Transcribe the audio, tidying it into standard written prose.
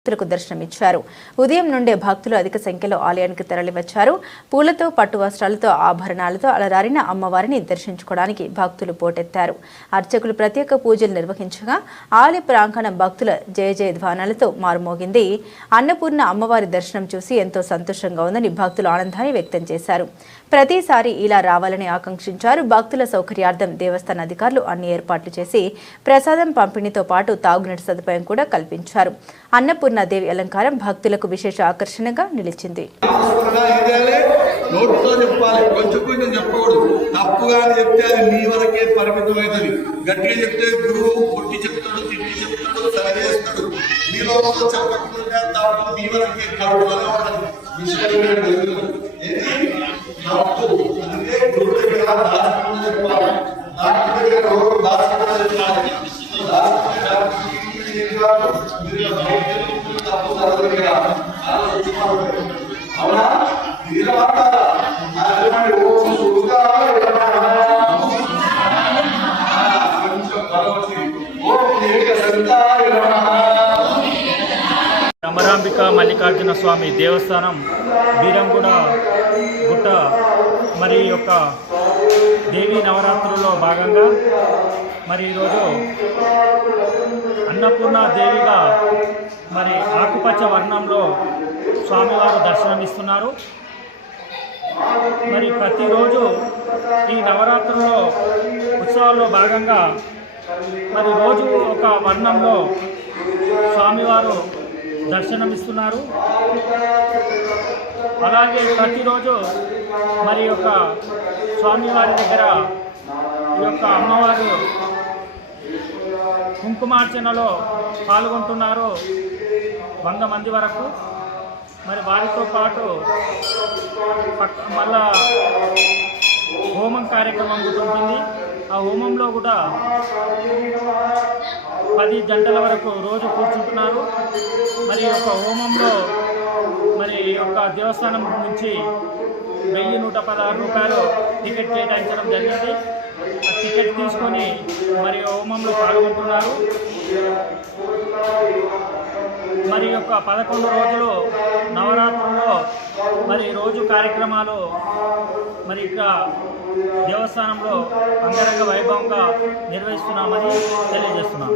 భక్తులకు దర్శనమిచ్చారు. ఉదయం నుండే భక్తులు అధిక సంఖ్యలో ఆలయానికి తరలివచ్చారు. పూలతో పట్టు వస్త్రాలతో ఆభరణాలతో అలరారిన అమ్మవారిని దర్శించుకోవడానికి భక్తులు పోటెత్తారు. అర్చకులు ప్రత్యేక పూజలు నిర్వహించగా ఆలయ ప్రాంగణం భక్తుల జయ జయధ్వానాలతో మారుమోగింది. అన్నపూర్ణ అమ్మవారి దర్శనం చూసి ఎంతో సంతోషంగా ఉందని భక్తులు ఆనందాన్ని వ్యక్తం చేశారు. ప్రతిసారి ఇలా రావాలని ఆకాంక్షించారు. భక్తుల సౌకర్యార్థం దేవస్థాన అధికారులు అన్ని ఏర్పాట్లు చేసి ప్రసాదం పంపిణీతో పాటు తాగునీటి సదుపాయం కూడా కల్పించారు. అన్నపూర్ణాదేవి అలంకారం భక్తులకు విశేష ఆకర్షణగా నిలిచింది. అమరాంబిక మల్లికార్జున స్వామి దేవస్థానం బీరంగూడ గుట్ట మరి యొక్క దేవీ నవరాత్రుల్లో భాగంగా మరి ఈరోజు అన్నపూర్ణ దేవిగా మరి ఆకుపచ్చ వర్ణంలో స్వామివారు దర్శనమిస్తున్నారు. మరి ప్రతిరోజు ఈ నవరాత్రుల్లో ఉత్సవాల్లో భాగంగా మరి రోజు ఒక వర్ణంలో స్వామివారు దర్శనమిస్తున్నారు. అలాగే ప్రతిరోజు మరి యొక్క స్వామివారి దగ్గర ఈ యొక్క అమ్మవారు కుంకుమార్చనలో పాల్గొంటున్నారు 100 మంది వరకు. మరి వారితో పాటు మళ్ళా హోమం కార్యక్రమం కూడా ఉంటుంది. ఆ హోమంలో కూడా 10 గంటల వరకు రోజు కూర్చుంటున్నారు. మరి యొక్క హోమంలో మరి యొక్క దేవస్థానం నుంచి 1116 రూపాయలు టికెట్ కేటాయించడం జరిగింది. ఆ టికెట్ తీసుకొని మరి హోమంలో పాల్గొంటున్నారు. మరి యొక్క 11 రోజులు నవరాత్రుల్లో మరి రోజు కార్యక్రమాలు మరి ఇక్కడ దేవస్థానంలో అంగరంగ వైభవంగా నిర్వహిస్తున్నామని తెలియజేస్తున్నాం.